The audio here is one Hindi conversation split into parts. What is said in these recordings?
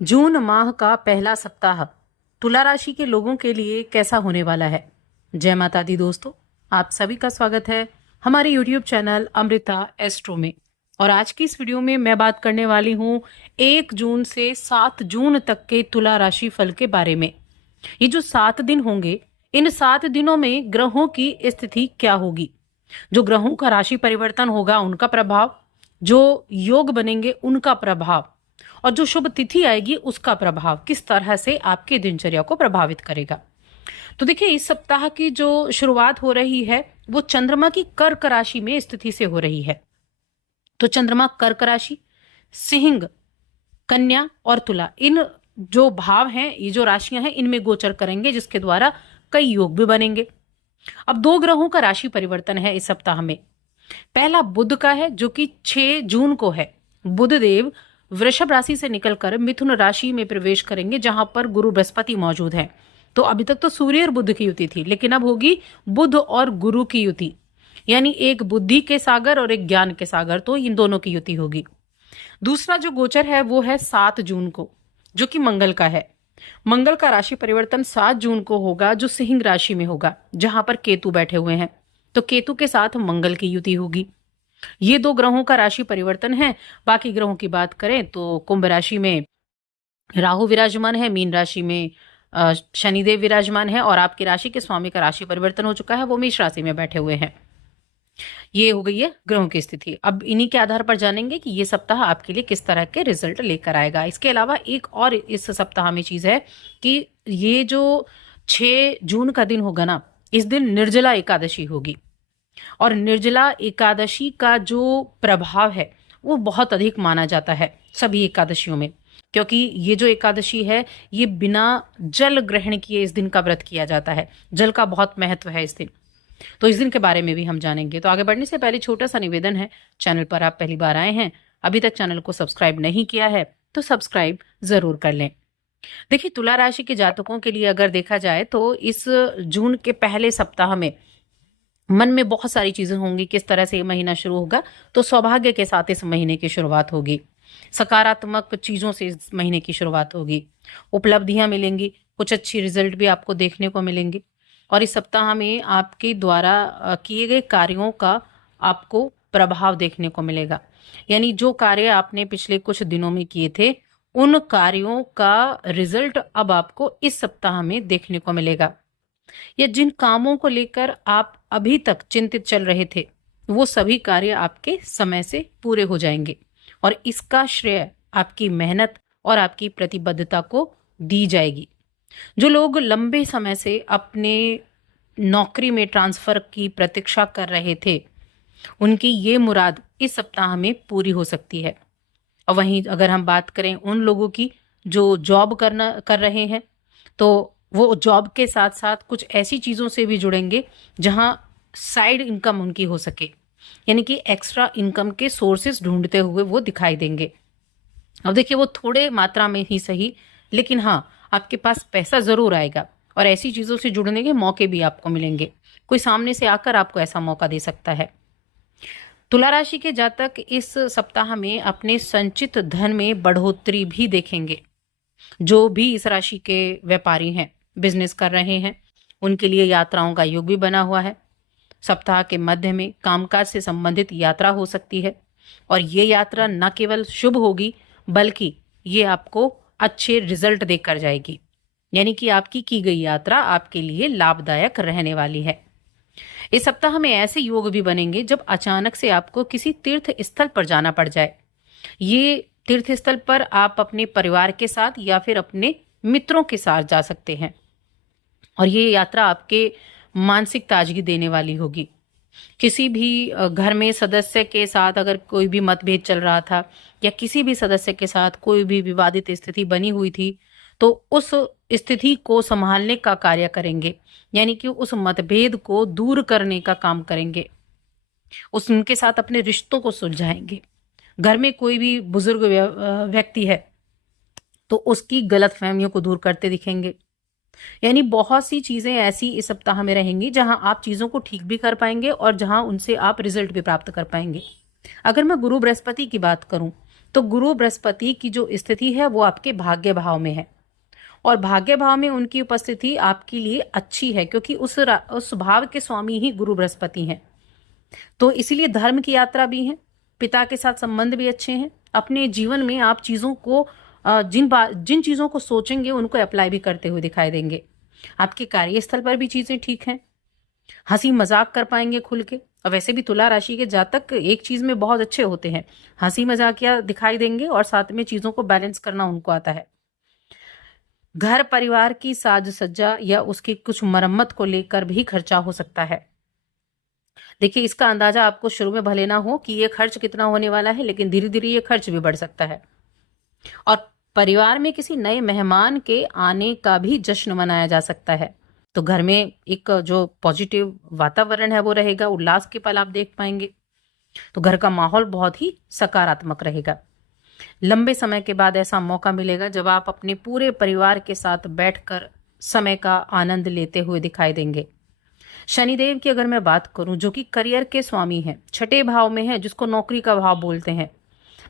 जून माह का पहला सप्ताह तुला राशि के लोगों के लिए कैसा होने वाला है। जय माता दी दोस्तों, आप सभी का स्वागत है हमारे YouTube चैनल अमृता एस्ट्रो में। और आज की इस वीडियो में मैं बात करने वाली हूँ 1 जून से 7 जून तक के तुला राशि फल के बारे में। ये जो 7 दिन होंगे, इन 7 दिनों में ग्रहों की स्थिति क्या होगी, जो ग्रहों का राशि परिवर्तन होगा उनका प्रभाव, जो योग बनेंगे उनका प्रभाव, और जो शुभ तिथि आएगी उसका प्रभाव किस तरह से आपकी दिनचर्या को प्रभावित करेगा। तो देखिए, इस सप्ताह की जो शुरुआत हो रही है वो चंद्रमा की कर्क राशि में स्थिति से हो रही है। तो चंद्रमा कर्क राशि, सिंह, कन्या और तुला, इन जो भाव हैं, ये जो राशियां हैं, इनमें गोचर करेंगे, जिसके द्वारा कई योग भी बनेंगे। अब 2 ग्रहों का राशि परिवर्तन है इस सप्ताह में। पहला बुध का है, जो कि 6 जून को है। बुध देव वृषभ राशि से निकलकर मिथुन राशि में प्रवेश करेंगे, जहां पर गुरु बृहस्पति मौजूद हैं। तो अभी तक तो सूर्य और बुध की युति थी, लेकिन अब होगी बुध और गुरु की युति, यानी एक बुद्धि के सागर और एक ज्ञान के सागर, तो इन दोनों की युति होगी। दूसरा जो गोचर है वो है 7 जून को, जो कि मंगल का है। मंगल का राशि परिवर्तन 7 जून को होगा, जो सिंह राशि में होगा, जहां पर केतु बैठे हुए हैं। तो केतु के साथ मंगल की युति होगी। ये 2 ग्रहों का राशि परिवर्तन है। बाकी ग्रहों की बात करें तो कुंभ राशि में राहु विराजमान है, मीन राशि में शनिदेव विराजमान है, और आपकी राशि के स्वामी का राशि परिवर्तन हो चुका है, वो मेष राशि में बैठे हुए हैं। ये हो गई है ग्रहों की स्थिति। अब इन्हीं के आधार पर जानेंगे कि ये सप्ताह आपके लिए किस तरह के रिजल्ट लेकर आएगा। इसके अलावा एक और इस सप्ताह में चीज है कि ये जो 6 जून का दिन होगा ना, इस दिन निर्जला एकादशी होगी। और निर्जला एकादशी का जो प्रभाव है वो बहुत अधिक माना जाता है सभी एकादशियों में, क्योंकि ये जो एकादशी है ये बिना जल ग्रहण किए इस दिन का व्रत किया जाता है। जल का बहुत महत्व है इस दिन। तो इस दिन के बारे में भी हम जानेंगे। तो आगे बढ़ने से पहले छोटा सा निवेदन है, चैनल पर आप पहली बार आए हैं, अभी तक चैनल को सब्सक्राइब नहीं किया है तो सब्सक्राइब जरूर कर लें। देखिए, तुला राशि के जातकों के लिए अगर देखा जाए तो इस जून के पहले सप्ताह में मन में बहुत सारी चीजें होंगी। किस तरह से ये महीना शुरू होगा, तो सौभाग्य के साथ इस महीने की शुरुआत होगी। सकारात्मक चीजों से इस महीने की शुरुआत होगी। उपलब्धियां मिलेंगी, कुछ अच्छी रिजल्ट भी आपको देखने को मिलेंगे। और इस सप्ताह में आपके द्वारा किए गए कार्यों का आपको प्रभाव देखने को मिलेगा। यानी जो कार्य आपने पिछले कुछ दिनों में किए थे, उन कार्यों का रिजल्ट अब आपको इस सप्ताह में देखने को मिलेगा। या जिन कामों को लेकर आप अभी तक चिंतित चल रहे थे, वो सभी कार्य आपके समय से पूरे हो जाएंगे, और इसका श्रेय आपकी मेहनत और आपकी प्रतिबद्धता को दी जाएगी। जो लोग लंबे समय से अपने नौकरी में ट्रांसफर की प्रतीक्षा कर रहे थे, उनकी ये मुराद इस सप्ताह में पूरी हो सकती है। और वहीं अगर हम बात करें उन लोगों की जो जॉब कर रहे हैं, तो वो जॉब के साथ साथ कुछ ऐसी चीजों से भी जुड़ेंगे जहां साइड इनकम उनकी हो सके, यानी कि एक्स्ट्रा इनकम के सोर्सेस ढूंढते हुए वो दिखाई देंगे। अब देखिए, वो थोड़े मात्रा में ही सही, लेकिन हाँ, आपके पास पैसा जरूर आएगा और ऐसी चीजों से जुड़ने के मौके भी आपको मिलेंगे। कोई सामने से आकर आपको ऐसा मौका दे सकता है। तुला राशि के जातक इस सप्ताह में अपने संचित धन में बढ़ोतरी भी देखेंगे। जो भी इस राशि के व्यापारी हैं, बिजनेस कर रहे हैं, उनके लिए यात्राओं का योग भी बना हुआ है। सप्ताह के मध्य में कामकाज से संबंधित यात्रा हो सकती है, और ये यात्रा न केवल शुभ होगी बल्कि ये आपको अच्छे रिजल्ट देकर जाएगी। यानी कि आपकी की गई यात्रा आपके लिए लाभदायक रहने वाली है। इस सप्ताह में ऐसे योग भी बनेंगे जब अचानक से आपको किसी तीर्थ स्थल पर जाना पड़ जाए। ये तीर्थ स्थल पर आप अपने परिवार के साथ या फिर अपने मित्रों के साथ जा सकते हैं, और ये यात्रा आपके मानसिक ताजगी देने वाली होगी। किसी भी घर में सदस्य के साथ अगर कोई भी मतभेद चल रहा था, या किसी भी सदस्य के साथ कोई भी विवादित स्थिति बनी हुई थी, तो उस स्थिति को संभालने का कार्य करेंगे, यानी कि उस मतभेद को दूर करने का काम करेंगे। उनके साथ अपने रिश्तों को सुलझाएंगे। घर में कोई भी बुजुर्ग व्यक्ति है तो उसकी गलत फहमियों को दूर करते दिखेंगे। यानी बहुत सी चीजें ऐसी इस सप्ताह में रहेंगी जहां आप चीजों को ठीक भी कर पाएंगे और जहां उनसे आप रिजल्ट भी प्राप्त कर पाएंगे। अगर मैं गुरु बृहस्पति की बात करूं तो गुरु बृहस्पति की जो स्थिति है वो आपके भाग्य भाव में है, और भाग्य भाव में उनकी उपस्थिति आपके लिए अच्छी है, क्योंकि उस भाव के स्वामी ही गुरु बृहस्पति हैं। तो इसीलिए धर्म की यात्रा भी है, पिता के साथ संबंध भी अच्छे हैं। अपने जीवन में आप चीजों को जिन चीजों को सोचेंगे उनको अप्लाई भी करते हुए दिखाई देंगे। आपके कार्यस्थल पर भी चीजें ठीक हैं, हंसी मजाक कर पाएंगे खुल के। और वैसे भी तुला राशि के जातक एक चीज में बहुत अच्छे होते हैं, हंसी मजाकिया दिखाई देंगे, और साथ में चीजों को बैलेंस करना उनको आता है। घर परिवार की साज सज्जा या उसकी कुछ मरम्मत को लेकर भी खर्चा हो सकता है। देखिए, इसका अंदाजा आपको शुरू में भले ना हो कि ये खर्च कितना होने वाला है, लेकिन धीरे धीरे ये खर्च भी बढ़ सकता है। और परिवार में किसी नए मेहमान के आने का भी जश्न मनाया जा सकता है। तो घर में एक जो पॉजिटिव वातावरण है वो रहेगा, उल्लास के पल आप देख पाएंगे। तो घर का माहौल बहुत ही सकारात्मक रहेगा। लंबे समय के बाद ऐसा मौका मिलेगा जब आप अपने पूरे परिवार के साथ बैठकर समय का आनंद लेते हुए दिखाई देंगे। शनिदेव की अगर मैं बात करूं, जो कि करियर के स्वामी हैं, छठे भाव में है, जिसको नौकरी का भाव बोलते हैं।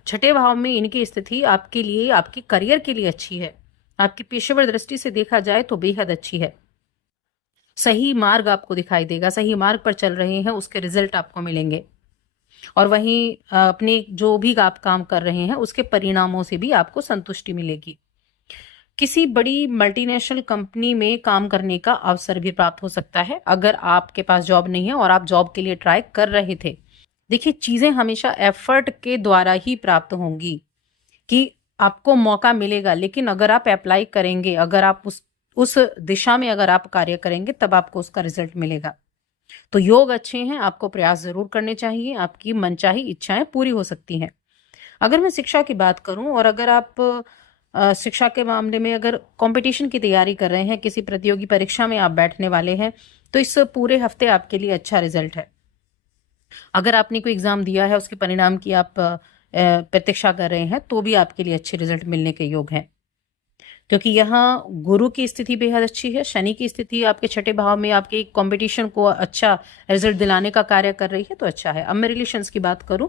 छठे भाव में इनकी स्थिति आपके लिए, आपके करियर के लिए अच्छी है। आपकी पेशेवर दृष्टि से देखा जाए तो बेहद अच्छी है। सही मार्ग आपको दिखाई देगा, सही मार्ग पर चल रहे हैं, उसके रिजल्ट आपको मिलेंगे। और वहीं अपने जो भी आप काम कर रहे हैं उसके परिणामों से भी आपको संतुष्टि मिलेगी। किसी बड़ी मल्टीनेशनल कंपनी में काम करने का अवसर भी प्राप्त हो सकता है, अगर आपके पास जॉब नहीं है और आप जॉब के लिए ट्राई कर रहे थे। देखिए, चीजें हमेशा एफर्ट के द्वारा ही प्राप्त होंगी, कि आपको मौका मिलेगा, लेकिन अगर आप अप्लाई करेंगे, अगर आप उस दिशा में अगर आप कार्य करेंगे, तब आपको उसका रिजल्ट मिलेगा। तो योग अच्छे हैं, आपको प्रयास जरूर करने चाहिए, आपकी मनचाही इच्छाएं पूरी हो सकती हैं। अगर मैं शिक्षा की बात करूं, और अगर आप शिक्षा के मामले में अगर कंपटीशन की तैयारी कर रहे हैं, किसी प्रतियोगी परीक्षा में आप बैठने वाले हैं, तो इस पूरे हफ्ते आपके लिए अच्छा रिजल्ट है। अगर आपने कोई एग्जाम दिया है, उसके परिणाम की आप प्रतीक्षा कर रहे हैं, तो भी आपके लिए अच्छे रिजल्ट मिलने के योग हैं, क्योंकि यहाँ गुरु की स्थिति बेहद अच्छी है। शनि की स्थिति आपके छठे भाव में आपके कंपटीशन को अच्छा रिजल्ट दिलाने का कार्य कर रही है, तो अच्छा है। अब मैं रिलेशंस की बात करूं,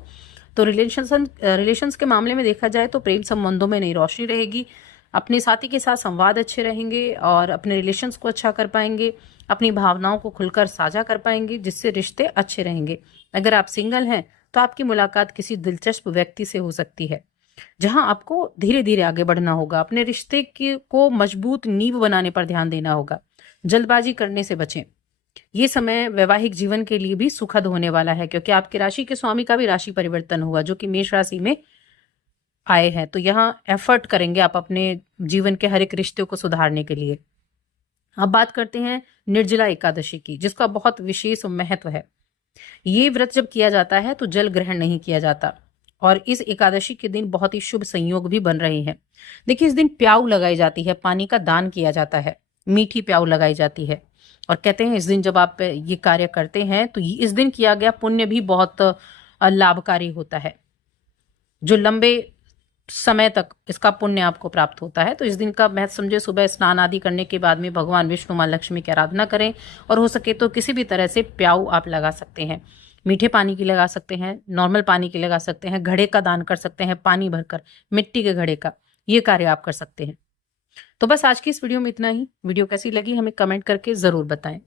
तो रिलेशंस के मामले में देखा जाए तो प्रेम संबंधों में नई रोशनी रहेगी। अपने साथी के साथ संवाद अच्छे रहेंगे और अपने रिलेशंस को अच्छा कर पाएंगे, अपनी भावनाओं को खुलकर साझा कर पाएंगे, जिससे रिश्ते अच्छे रहेंगे। अगर आप सिंगल हैं तो आपकी मुलाकात किसी दिलचस्प व्यक्ति से हो सकती है, जहां आपको धीरे धीरे आगे बढ़ना होगा। अपने रिश्ते को मजबूत नींव बनाने पर ध्यान देना होगा, जल्दबाजी करने से बचें। ये समय वैवाहिक जीवन के लिए भी सुखद होने वाला है, क्योंकि आपकी राशि के स्वामी का भी राशि परिवर्तन हुआ, जो कि मेष राशि में आए हैं। तो यहाँ एफर्ट करेंगे आप अपने जीवन के हर एक रिश्ते को सुधारने के लिए। अब बात करते हैं निर्जला एकादशी की, जिसका बहुत विशेष महत्व है। ये व्रत जब किया जाता है तो जल ग्रहण नहीं किया जाता, और इस एकादशी के दिन बहुत ही शुभ संयोग भी बन रहे हैं। देखिए, इस दिन प्याऊ लगाई जाती है, पानी का दान किया जाता है, मीठी प्याऊ लगाई जाती है। और कहते हैं इस दिन जब आप ये कार्य करते हैं तो इस दिन किया गया पुण्य भी बहुत लाभकारी होता है, जो लंबे समय तक इसका पुण्य आपको प्राप्त होता है। तो इस दिन का महत्व समझे, सुबह स्नान आदि करने के बाद में भगवान विष्णु माँ लक्ष्मी की आराधना करें, और हो सके तो किसी भी तरह से प्याऊ आप लगा सकते हैं। मीठे पानी की लगा सकते हैं, नॉर्मल पानी की लगा सकते हैं, घड़े का दान कर सकते हैं, पानी भरकर मिट्टी के घड़े का, ये कार्य आप कर सकते हैं। तो बस आज की इस वीडियो में इतना ही। वीडियो कैसी लगी हमें कमेंट करके जरूर बताएं।